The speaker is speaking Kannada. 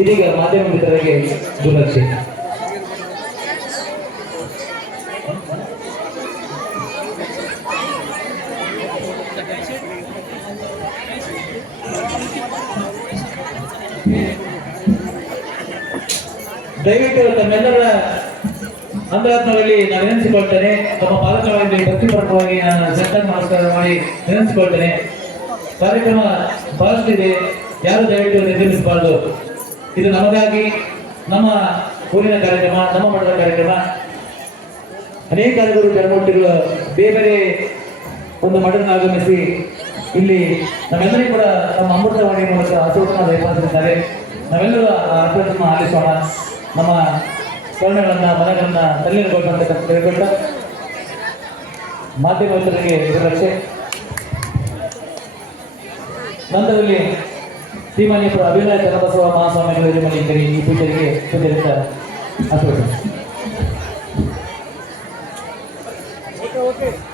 ಇದೀಗ ಮಾಧ್ಯಮ ಮಿತ್ರರಿಗೆ ದುರ್ಲಕ್ಷೆ ದಯವಿಟ್ಟು ತಮ್ಮೆಲ್ಲರ ಅಂತರಾತ್ಮರಲ್ಲಿ ನಾನು ನೆನೆಸಿಕೊಳ್ತೇನೆ. ತಮ್ಮ ಪಾಲಕರಲ್ಲಿ ಭಕ್ತಿಪರವಾಗಿ ನಾನು ಸೆಂಟರ್ ನಮಸ್ಕಾರ ಮಾಡಿ ನೆನೆಸಿಕೊಳ್ತೇನೆ. ಕಾರ್ಯಕ್ರಮ ಬಹಳಷ್ಟಿದೆ. ಯಾರು ದಯವಿಟ್ಟು ನಿರ್ಗಮಿಸಬಾರ್ದು. ಇದು ನಮಗಾಗಿ ನಮ್ಮ ಊರಿನ ಕಾರ್ಯಕ್ರಮ, ನಮ್ಮ ಮಠದ ಕಾರ್ಯಕ್ರಮ. ಅನೇಕ ಜನಮಟ್ಟಿರುವ ಬೇರೆ ಬೇರೆ ಒಂದು ಮಠವನ್ನು ಆಗಮಿಸಿ ಇಲ್ಲಿ ನಮ್ಮೆಲ್ಲರಿಗೂ ಕೂಡ ನಮ್ಮ ಅಮೃತವಾಣಿ ಮೂಲಕ ಅಸೋಕನ ದಯಪಾಲಿಸಿದ್ದಾರೆ. ನಾವೆಲ್ಲರೂ ಆ ಆಲಿಸೋಣ. ನಮ್ಮ ಕರ್ಣಗಳನ್ನ ಮನಗಳನ್ನ ತಲ್ಲಿನ ಅಂತ ತಿಳ್ಕೊಂಡ ಮಾಧ್ಯಮ ಮಿತ್ರರಿಗೆ ರಕ್ಷೆ. ನಂತರದಲ್ಲಿ ಶ್ರೀಮಾನ್ಯ ಅಭಿನಯ ಚನ್ನಬಸವ ಕಾಲೇಜು ಮಾಡಿದ್ದೀರಿ ಈ ಪೂಜೆಗೆ ಪೂಜೆಯಿಂದ ಅಥವಾ Okay.